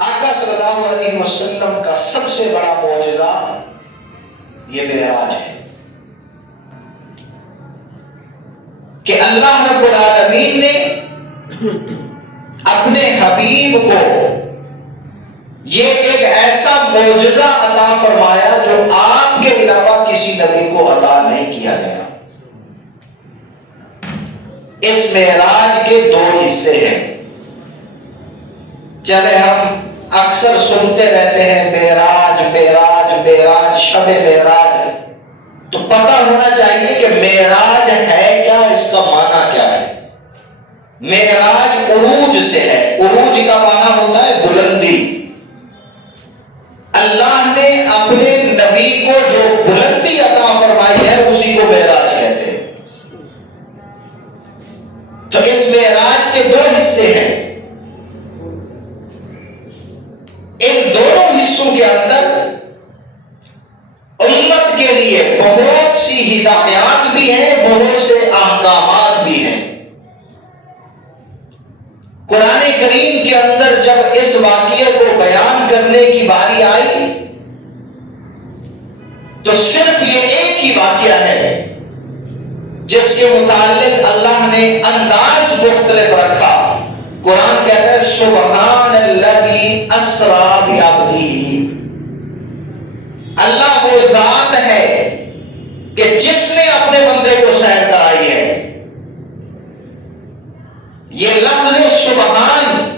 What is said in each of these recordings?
آقا صلی اللہ علیہ وسلم کا سب سے بڑا معجزہ یہ معراج ہے کہ اللہ رب العالمین نے اپنے حبیب کو یہ ایک ایسا معجزہ عطا فرمایا جو آپ کے علاوہ کسی نبی کو عطا نہیں کیا گیا۔ اس معراج کے دو حصے ہیں۔ چلے ہم اکثر سنتے رہتے ہیں معراج معراج معراج، شب معراج، تو پتہ ہونا چاہیے کہ معراج ہے کیا، اس کا معنی کیا ہے۔ معراج عروج سے ہے، عروج کا معنی ہوتا ہے بلندی۔ اللہ نے اپنے نبی کو جو بلندی عطا فرمائی ہے اسی کو معراج کہتے ہیں۔ تو اس معراج کے دو حصے ہیں۔ ان دونوں حصوں کے اندر امت کے لیے بہت سی ہدایات بھی ہیں، بہت سے احکامات بھی ہیں۔ قرآن کریم کے اندر جب اس واقعے کو بیان کرنے کی باری آئی تو صرف یہ ایک ہی واقعہ ہے جس کے متعلق اللہ نے انداز مختلف رکھا۔ قرآن کہتا ہے سبحان الذی اسری بعبدہ، اللہ وہ ذات ہے کہ جس نے اپنے بندے کو سیر کرائی ہے۔ یہ لفظ سبحان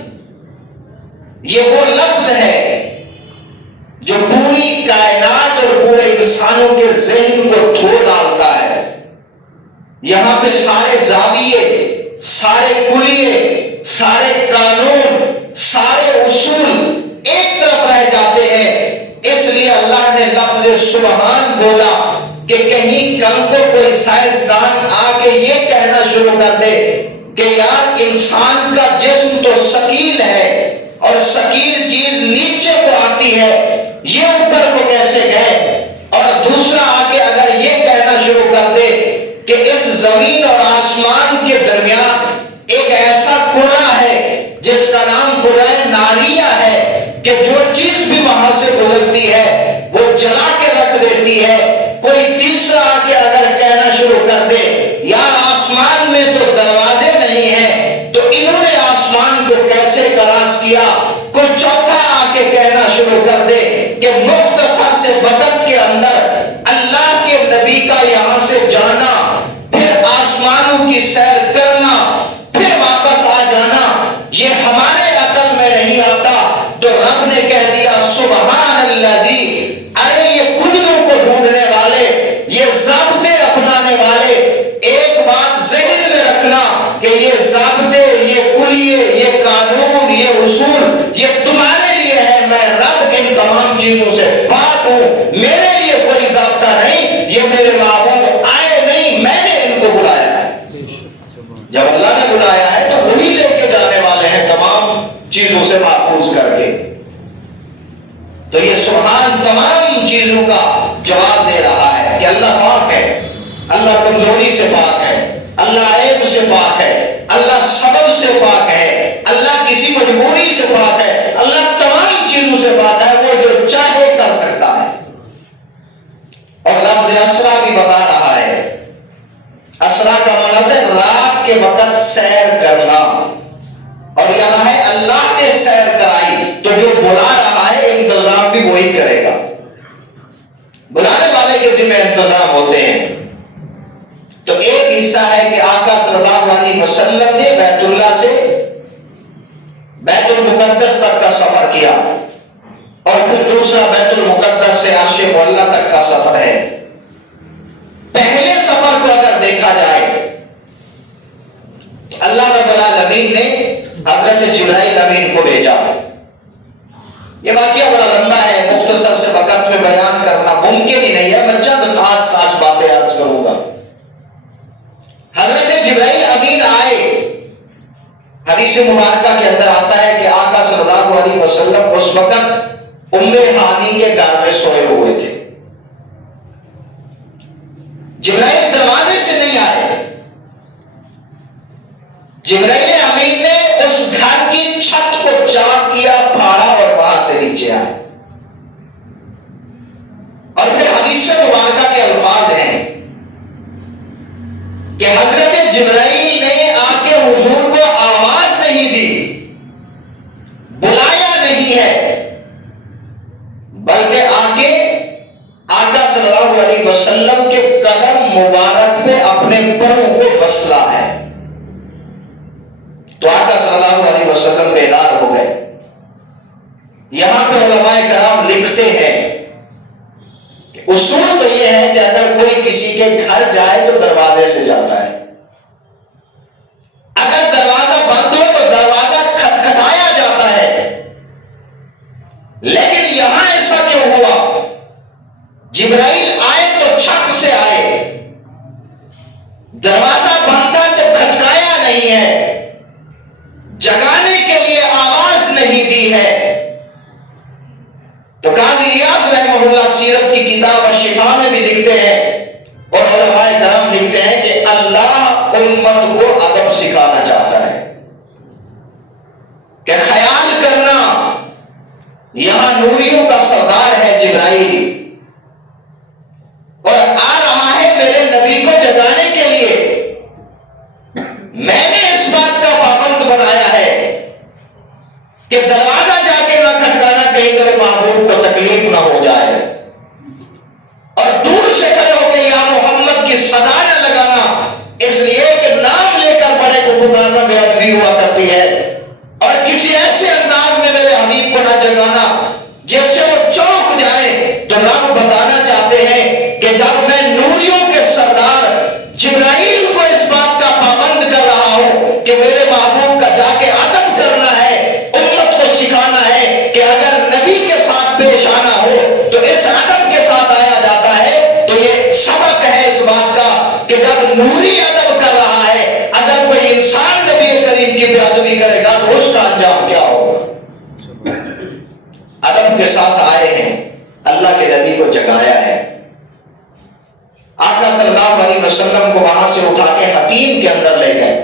یہ وہ لفظ ہے جو پوری کائنات اور پورے انسانوں کے ذہن کو دھو ڈالتا ہے۔ یہاں پہ سارے زاویے، سارے کلیے، سارے قانون، سارے اصول ایک طرف رہ جاتے ہیں۔ اس لیے اللہ نے لفظ سبحان بولا کہ کہیں کل کو کوئی سائنسدان آ کے یہ کہنا شروع کر دے کہ یار انسان کا جسم تو ثقیل ہے اور ثقیل چیز نیچے کو آتی ہے، یہ اوپر کو کیسے گئے؟ اور دوسرا آگے اگر یہ کہنا شروع کر دے کہ اس زمین اور آسمان کے درمیان ایک ایسا کرہ ہے جس کا نام کرہ ناریہ ہے کہ جو چیز بھی وہاں سے گزرتی ہے وہ جلا کے رکھ دیتی ہے، کوئی تیسرا آگے اگر کہنا شروع کر دے یار آسمان میں تو دروازے نہیں ہیں تو انہوں نے آسمان کو کیسے کراس کیا، کوئی چوتھا آگے کہنا شروع کر دے کہ مختصر سے وقت کے اندر اللہ کے نبی کا یہاں سے جانا، پھر آسمانوں کی سیر کرنا، پھر واپس آ جانا، یہ ہمارے عقل میں نہیں آتا۔ تو رب نے کہہ دیا سبحان الذی، ارے یہ کلیوں کو ڈھونڈنے والے، یہ ضابطے اپنانے والے، ایک بات ذہن میں رکھنا کہ یہ ضابطے، یہ کلیے، یہ قانون، یہ اصول یہ تمہارے لیے ہے۔ میں رب ان تمام چیزوں سے پاک ہوں، میرے لیے کوئی ضابطہ نہیں، یہ میرے محبوب آئے نہیں، میں نے ان کو بلایا ہے۔ جب اللہ نے بلایا ہے تو وہی لے کے جانے والے ہیں تمام چیزوں سے محفوظ کر کے۔ تو یہ سبحان تمام چیزوں کا جواب دے رہا ہے کہ اللہ پاک ہے، اللہ کمزوری سے پاک ہے، اللہ عیب سے پاک ہے، اللہ سبب سے پاک ہے، اللہ کسی مجبوری سے پاک ہے، اللہ تمام چیزوں سے پاک ہے، وہ جو چاہے کر سکتا ہے۔ اور لفظ اسرا بھی بتا رہا ہے، اسرا کا مطلب ہے رات کے وقت سیر کرنا، اور یہاں ہے اللہ نے سیر کرائی، تو جو بلا رہا ہے انتظام بھی وہی کرے گا، بلانے والے کے ذمہ انتظام ہوتے ہیں۔ تو ایک حصہ ہے کہ آقا صلی اللہ علیہ وسلم نے بیت اللہ سے بیت المقدس تک کا سفر کیا، اور پھر دوسرا بیت المقدس سے عرش معلیٰ تک کا سفر ہے۔ پہلے سفر کو اگر دیکھا جائے اللہ رب العالمین نے حضرت جبرائیل امین کو بھیجا۔ یہ واقعہ بڑا لمبا ہے، مختصر سے وقت میں بیان کرنا ممکن ہی نہیں ہے، میں چند خاص خاص باتیں عرض کروں گا۔ حضرت جبرائیل امین آئے، حدیث مبارکہ کے اندر آتا ہے کہ آقا صلی اللہ علیہ وسلم اس وقت ام ہانی کے گھر میں سوئے ہوئے تھے۔ جبرائیل دروازے سے نہیں آئے، جبرائیل امین نے اس گھر کی چھت کو چاک کیا، پھاڑا اور اور پھر حدیث مبارکہ کے الفاظ ہیں کہ حضرت جبرائیل نے آ کے حضور کو آواز نہیں دی، بلایا نہیں ہے، بلکہ آ کے آقا صلی اللہ علیہ وسلم کے قدم مبارک پہ اپنے پروں کو بسلا ہے۔ تو آقا صلی اللہ علیہ وسلم بیدار ہو گئے۔ یہاں پہ علماء کرام لکھتے ہیں کہ اصول تو یہ ہے کہ اگر کوئی کسی کے گھر جائے تو دروازے سے جاتا ہے، اگر دروازہ بند ہو تو دروازہ کھٹکھٹایا جاتا ہے، لیکن یہاں ایسا کیوں ہوا؟ جبرائیل آئے تو چھت سے آئے، دروازہ بند تھا تو کھٹکایا نہیں ہے، جگانے کے لیے آواز نہیں دی ہے۔ تو قاضی ایاز رحمہ اللہ سیرت کی کتاب الشفا میں بھی لکھتے ہیں اور علماء کرام لکھتے ہیں کہ اللہ امت کو ادب سکھانا چاہتا ہے کہ خیال کرنا یہاں نوریوں کا سردار ہے جبرائیل، اور آ رہا ہے میرے نبی کو جگانے کے لیے، میں نے اس بات کا پابند بنایا ہے کہ دروازہ جا کے نہ کھٹکانا، کہیں میرے محبوب کو تکلیف نہ ہو جائے، اور دور سے کھڑے ہو کے یا محمد کی صدا نہ لگانا، اس لیے کہ نام لے کر بڑے کو پکارنا بے ادبی ہوا کرتی ہے، اور کسی ایسے انداز میں میرے حبیب کو نہ جگانا جس سے وہ چونک جائے۔ تو رب بتانا چاہتے ہیں کہ جب میں نوریوں کے سردار جبرائیل کو اس بات کا پابند کر رہا ہوں کہ میرے محبوب کا جا کے ادب کرنا ہے، امت کو سکھانا ہے کہ اگر نبی کے ساتھ پیش آنا ہو تو اس ادب کے ساتھ آیا جاتا ہے، تو یہ سبق ہے اس بات کا کہ جب نوری ادب کر رہا ہے، اگر کوئی انسان نبی کریم کی بے ادبی کرے گا تو اس کا انجام کیا ہوگا؟ ادب کے ساتھ آئے ہیں، اللہ کے نبی کو جگایا ہے۔ آقا صلی اللہ علیہ وسلم کو وہاں سے اٹھا کے حتیم کے اندر لے گئے۔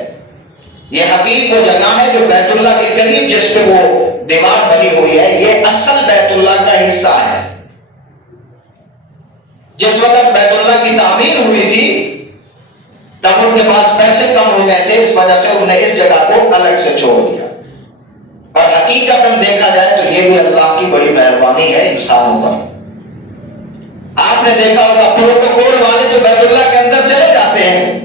یہ حتیم وہ جگہ ہے جو بیت اللہ کے قریب جس پہ وہ دیوار بنی ہوئی ہے، یہ اصل بیت اللہ کا حصہ ہے۔ جس وقت بیت اللہ کی تعمیر ہوئی تھی تب ان کے پاس پیسے کم ہو گئے تھے، اس وجہ سے انہوں نے اس جگہ کو الگ سے چھوڑ دیا۔ اور حقیقت دیکھا جائے تو یہ بھی اللہ کی بڑی مہربانی ہے انسانوں پر۔ آپ نے دیکھا ہوگا پروٹوکول والے جو بیت اللہ کے اندر چلے جاتے ہیں،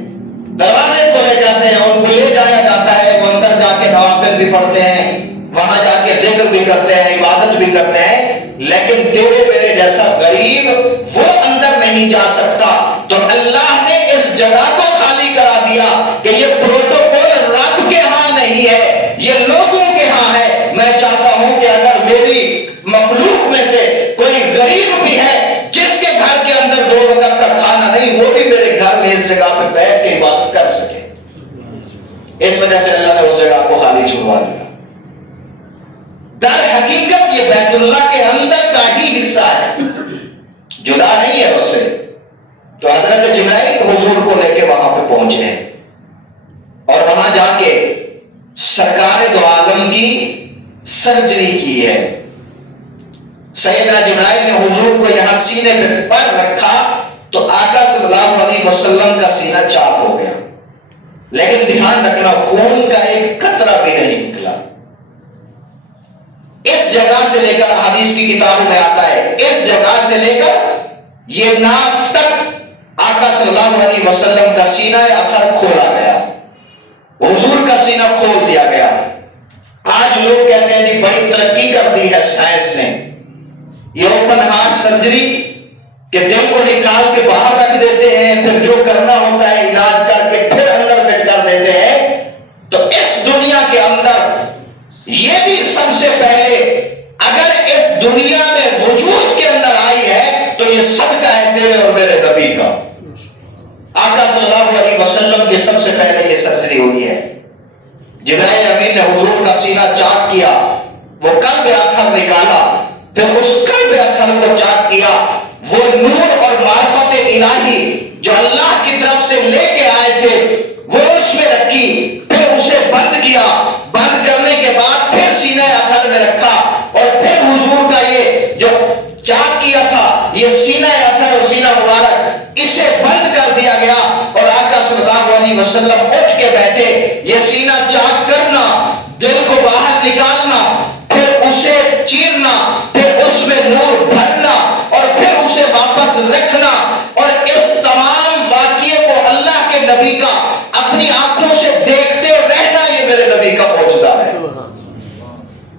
دروازے کھولے جاتے ہیں، ان کو لے جایا جاتا ہے، وہ اندر جا کے نوافل بھی پڑھتے ہیں، وہاں جا کے ذکر بھی کرتے ہیں، عبادت بھی کرتے ہیں، لیکن تیرے میرے جیسا غریب وہ اندر نہیں جا سکتا۔ تو اللہ نے اس جگہ کو خالی کرا دیا کہ یہ پروٹوکول رب کے ہاں نہیں ہے، یہ لوگوں کے ہاں ہے۔ میں چاہتا ہوں کہ اگر میری مخلوق میں سے کوئی غریب بھی ہے جس کے گھر کے اندر 2 وقت کا کھانا نہیں، وہ بھی میرے گھر میں اس جگہ پہ بیٹھ کے عبادت کر سکے۔ اس وجہ سے اللہ نے اس جگہ کو خالی چھڑوا دیا۔ در حقیقت یہ بیت اللہ کے اندر کا ہی حصہ ہے، جدا نہیں ہے اس سے۔ تو حضرت جبرائیل حضور کو لے کے وہاں پہ پہنچے اور وہاں جا کے سرکار دو عالم کی سرجری کی ہے۔ سیدنا جبرائیل نے حضور کو یہاں سینے پہ پر رکھا تو آقا صلی اللہ علیہ وسلم کا سینہ چاک ہو گیا، لیکن دھیان رکھنا خون کا ایک قطرہ بھی نہیں نکلا۔ اس جگہ سے لے کر حدیث کی کتابوں میں آتا ہے، اس جگہ سے لے کر یہ ناف تک آقا صلی اللہ علیہ وسلم کا سینہ اثر کھولا گیا، حضور کا سینہ کھول دیا گیا۔ آج لوگ کہتے ہیں جی بڑی ترقی کر دی ہے سائنس نے، یہ اوپن ہارٹ سرجری کہ دل کو نکال کے باہر رکھ دیتے ہیں، پھر جو کرنا ہوتا ہے علاج کر کے پھر اندر فٹ کر دیتے ہیں۔ تو اس دنیا کے اندر یہ بھی سب سے پہلے اگر اس دنیا میں وجود کے اندر آئی ہے تو یہ صدقہ ہے تیرے اور میرے نبی کا۔ آقا صلی اللہ علیہ وسلم کی سب سے پہلے یہ سرجری ہوئی ہے۔ جبرائیل امین نے حضور کا سینہ چاک کیا، وہ قلب اطہر نکالا، پھر اس قلب اطہر کو چاک کیا، وہ نور اور معرفت الہی جو اللہ کی طرف سے لے کے آئے تھے وہ اس میں رکھی، پھر اسے بند کیا، بند کرنے کے بعد پھر سینہ اطہر میں رکھا، اور پھر حضور کا یہ جو چاک کیا تھا یہ سینہ اثر اور سینہ مبارک اسے بند کر دیا گیا اور آقا صلی اللہ علیہ وسلم اٹھ کے بیٹھے. یہ سینہ چاک کرنا، دل کو باہر نکالنا، پھر اسے چیرنا، پھر اس میں نور بھرنا اور پھر اسے واپس رکھنا، اور اس تمام واقعے کو اللہ کے نبی کا اپنی آنکھوں سے دیکھتے رہنا، یہ میرے نبی کا معجزہ ہے.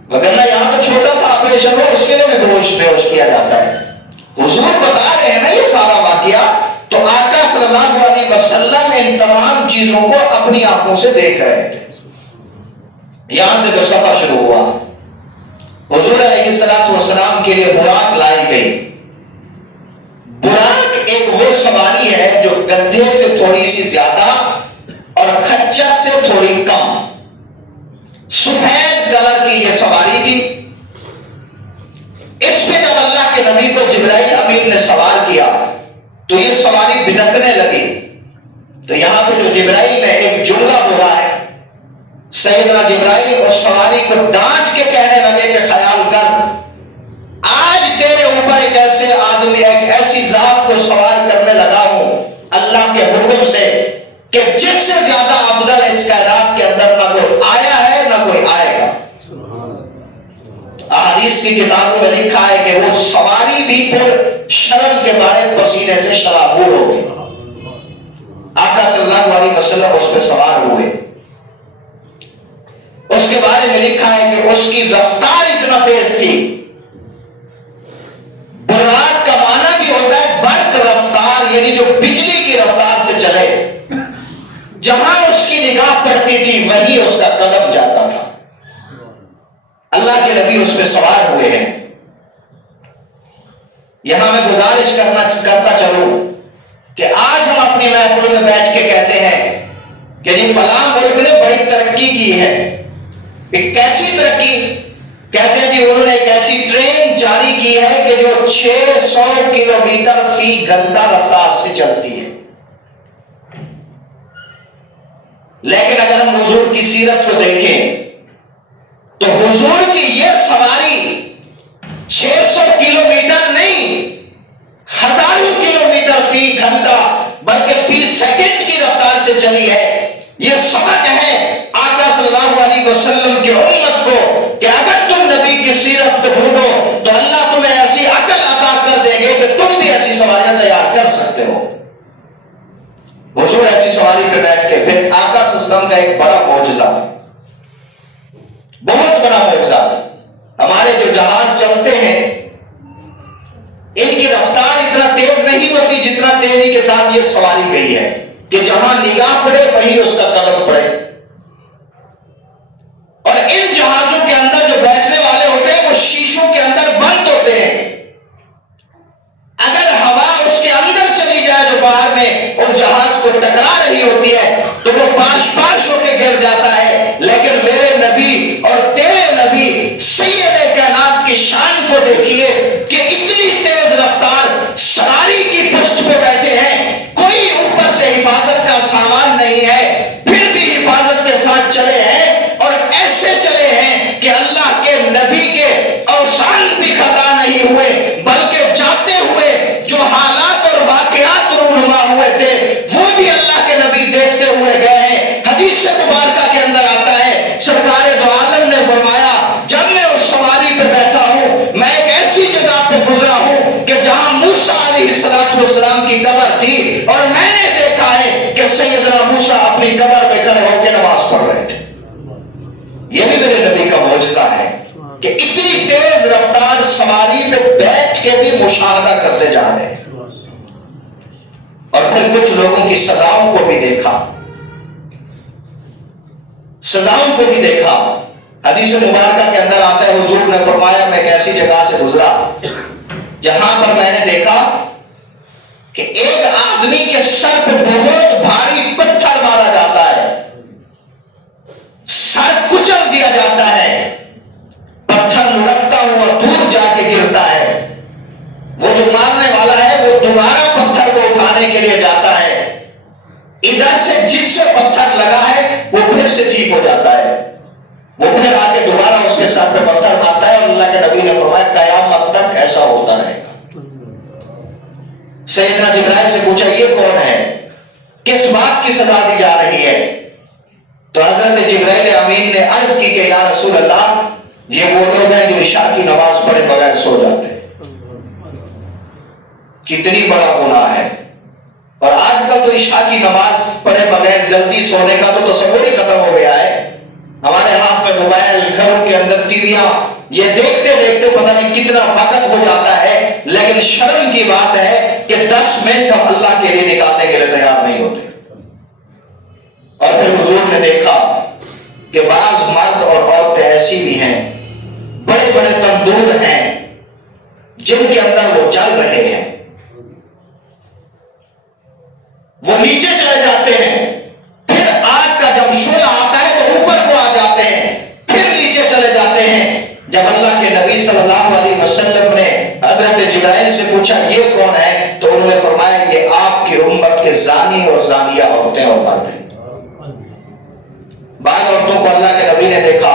وگرنہ یہاں تو چھوٹا سا آپریشن ہو اس کے لیے میں بے ہوش کیا جاتا ہے. حضور بتا رہے ہیں نا یہ سارا واقعہ، تو آقا صلی اللہ علیہ وسلم ان تمام چیزوں کو اپنی آنکھوں سے دیکھ رہے تھے. یہاں سے جو سفر شروع ہوا، حضور علیہ السلام کے لیے براق لائی گئی. براق ایک وہ سواری ہے جو گدھے سے تھوڑی سی زیادہ اور خچر سے تھوڑی کم، سفید کلر کی یہ سواری تھی. اس پہ جب اللہ کے نبی کو جبرائیل امین نے سوار کیا تو یہ سواری بھٹکنے لگی. تو یہاں پہ جو جبرائیل نے ایک جملہ بولا ہے، سیدنا جبرائیل اس سواری کو ڈانٹ کے کہنے لگے کہ خیال کر، آج تیرے اوپر ایک ایسے آدمی، ایک ایسی ذات کو سوار کرنے لگا ہوں اللہ کے حکم سے کہ جس سے زیادہ افضل اس کائنات کے اندر نہ کوئی آیا ہے نہ کوئی آئے گا. احادیث کی کتابوں میں لکھا ہے کہ وہ سواری بھی پر شرم کے بارے پسینے سے شرابور ہو گئی. آقا صلی اللہ علیہ وسلم اس پہ سوار ہوئے. اس کے بارے میں لکھا ہے کہ اس کی رفتار اتنا تیز تھی. براق کا معنی بھی ہوتا ہے برق رفتار، یعنی جو بجلی کی رفتار سے چلے. جہاں اس کی نگاہ پڑتی تھی وہیں اس کا قدم جاتا تھا. اللہ کے نبی اس پہ سوار ہوئے ہیں. یہاں میں گزارش کرتا چلوں کہ آج ہم اپنی محفل میں بیٹھ کے کہتے ہیں کہ جی فلاں ملک نے بڑی ترقی کی ہے. ایک کیسی ترقی؟ کہتے ہیں جی انہوں نے ایک ایسی ٹرین جاری کی ہے کہ جو 600 کلومیٹر فی گھنٹہ رفتار سے چلتی ہے. لیکن اگر ہم حضور کی سیرت کو دیکھیں تو حضور کی یہ سواری 600 کلومیٹر نہیں، ہزاروں کلومیٹر فی گھنٹہ بلکہ فی سیکنڈ کی رفتار سے چلی ہے. یہ سبق ہے آقا صلی اللہ علیہ وسلم کی امت کو کہ اگر تم نبی کی سیرت ڈھونڈو تو اللہ تمہیں ایسی عقل عطا کر دیں گے کہ تم بھی ایسی سواریاں تیار کر سکتے ہو. حضور ایسی سواری پہ بیٹھ کے پھر آقا صلی اللہ علیہ وسلم کا ایک بڑا معجزہ، بہت بڑا معجزہ. ہمارے جو جہاز چلتے ہیں ان کی رفتار اتنا تیز نہیں ہوتی جتنا تیزی کے ساتھ یہ سواری گئی ہے کہ جہاں نگاہ پڑے وہیں اس کا قدم پڑے. اور ان جہازوں کے اندر جو بیٹھنے والے ہوتے ہیں وہ شیشوں کے اندر بند ہوتے ہیں. اگر ہوا اس کے اندر چلی جائے جو باہر میں اس جہاز کو ٹکرا رہی ہوتی ہے تو وہ پاش پاش ہو کے گر جاتا ہے. لیکن میرے نبی اور تیرے نبی سید کائنات کی شان کو دیکھیے کہ اتنی تیز رفتار سواری کی پشت پہ بیٹھے ہیں، کوئی اوپر سے حفاظت کا سامان نہیں ہے، پھر بھی حفاظت کے ساتھ چلے ہیں اور ایسے چلے ہیں کہ اللہ کے نبی کے اوصال بھی خطا نہیں ہوئے، بلکہ جاتے ہوئے جو حالات اور واقعات رونما ہوئے تھے وہ بھی اللہ کے نبی دیکھتے ہوئے گئے ہیں. حدیث مبارکہ کے اندر آتا ہے سرکار دو عالم نے فرمایا جب میں اس سواری پہ بیٹھا ہوں میں ایک ایسی جگہ پہ گزرا ہوں کہ جہاں موسیٰ علیہ السلام کی قبر تھی اور میں نے دیکھا ہے کہ سیدنا موسیٰ اپنی قبر پہ کھڑے ہو کے نماز پڑھ رہے تھے. یہ بھی میرے نبی کا معجزہ ہے کہ اتنی تیز رفتار سواری پہ بیٹھ کے بھی مشاہدہ کرتے جا رہے ہیں. اور پھر کچھ لوگوں کی سزاؤں کو بھی دیکھا، سزاؤں کو بھی دیکھا. حدیث مبارکہ کے اندر آتا ہے حضور نے فرمایا میں ایک ایسی جگہ سے گزرا جہاں پر میں نے دیکھا کہ ایک آدمی کے سر پہ بہت بھاری پتھر مارا جاتا ہے، سر کچل دیا جاتا ہے، پتھر لڑکتا ہوا دور جا کے گرتا ہے. وہ جو مارنے والا ہے وہ دوبارہ پتھر کو اٹھانے کے لیے جاتا ہے، ادھر سے جس سے پتھر لگا ہے وہ پھر سے ٹھیک ہو جاتا ہے، وہ پھر آ کے دوبارہ اس کے سر پہ پتھر مارتا ہے. اور اللہ کے نبی نے فرمایا قیامت تک ایسا ہوتا رہے گا. سیدنا جبرائیل سے پوچھا یہ کون ہے، کس بات کی سزا دی جا رہی ہے؟ تو حضرت جبرائیل امین نے عرض کی کہ یا رسول اللہ یہ وہ لوگ ہیں جو عشاء کی نماز پڑھے بغیر سو جاتے ہیں۔ کتنی بڑا گناہ ہے، اور آج کل تو عشاء کی نماز پڑھے بغیر جلدی سونے کا تو تصور ہی ختم ہو گیا ہے۔ ہمارے ہاتھ میں موبائل، گھروں کے اندر ٹیویاں، یہ دیکھتے دیکھتے پتہ نہیں کتنا وقت ہو جاتا ہے، لیکن شرم کی بات ہے کہ 10 منٹ ہم اللہ کے لیے نکالنے کے لیے تیار نہیں ہوتے۔ اور پھر حضور نے دیکھا کہ بعض مرد اور عورتیں ایسی بھی ہیں، بڑے بڑے تندور ہیں جن کے اندر وہ جل رہے ہیں، وہ نیچے چلے جاتے ہیں، پھر آگ کا جب شعلہ آتا ہے تو اوپر کو آ جاتے ہیں، پھر نیچے چلے جاتے ہیں۔ جب اللہ کے نبی صلی اللہ علیہ وسلم نے حضرت جبرائیل سے پوچھا یہ کون ہے، تو انہوں نے فرمایا یہ آپ کی امت کے زانی اور زانیہ عورتیں اور مرد ہیں۔ بعض عورتوں کو اللہ کے نبی نے دیکھا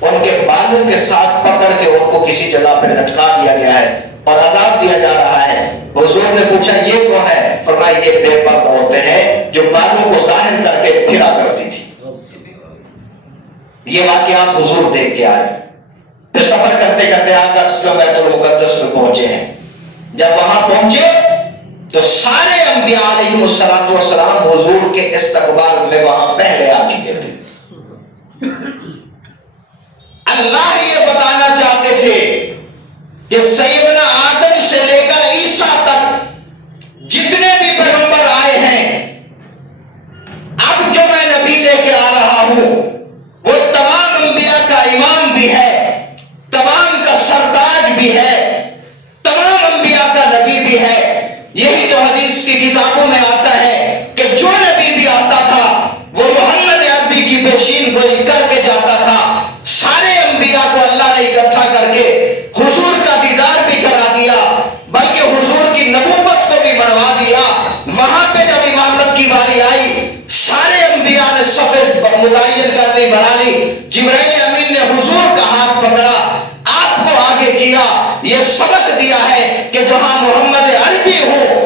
ان کے بالوں کے ساتھ پکڑ کے ان کو کسی جگہ پہ لٹکا دیا گیا ہے اور عذاب دیا جا رہا ہے۔ حضور نے پوچھا یہ کون ہے، فرمایا یہ بے پرد عورتیں ہیں جو بالوں کو ظاہر کر کے پھرا کرتی تھی۔ یہ واقعات حضور دیکھ کے آئے، پھر سفر کرتے کرتے آقا صلی اللہ علیہ وسلم بیت المقدس میں پہنچے ہیں۔ جب وہاں پہنچے تو سارے انبیاء علیہ السلام حضور کے استقبال میں وہاں پہلے آ چکے تھے۔ اللہ یہ بتانا چاہتے تھے کہ سیدنا آدم سے لے کر عیسیٰ تک جتنے بھی پیغمبر آئے ہیں، اب جو میں نبی لے کے آ رہا ہوں وہ تمام انبیاء کا امام بھی ہے، تمام کا سرداج بھی ہے، تمام انبیاء کا نبی بھی ہے۔ یہی تو حدیث کی کتابوں میں آتا ہے کہ جو نبی بھی آتا تھا وہ محمد عربی کی پیشین گوئی کر کے جاتا تھا۔ سارے انبیاء کو اللہ نے اکٹھا کر کے حضور کا دیدار بھی کرا دیا، بلکہ حضور کی نبوت کو بھی بڑھوا دیا۔ وہاں پہ جب امامت کی باری آئی سارے انبیاء نے صف متعین کرنی بنا لی۔ جبرائیل امین نے حضور کا ہاتھ پکڑا، آپ کو آگے کیا، یہ سبق دیا ہے کہ جہاں محمد عربی ہو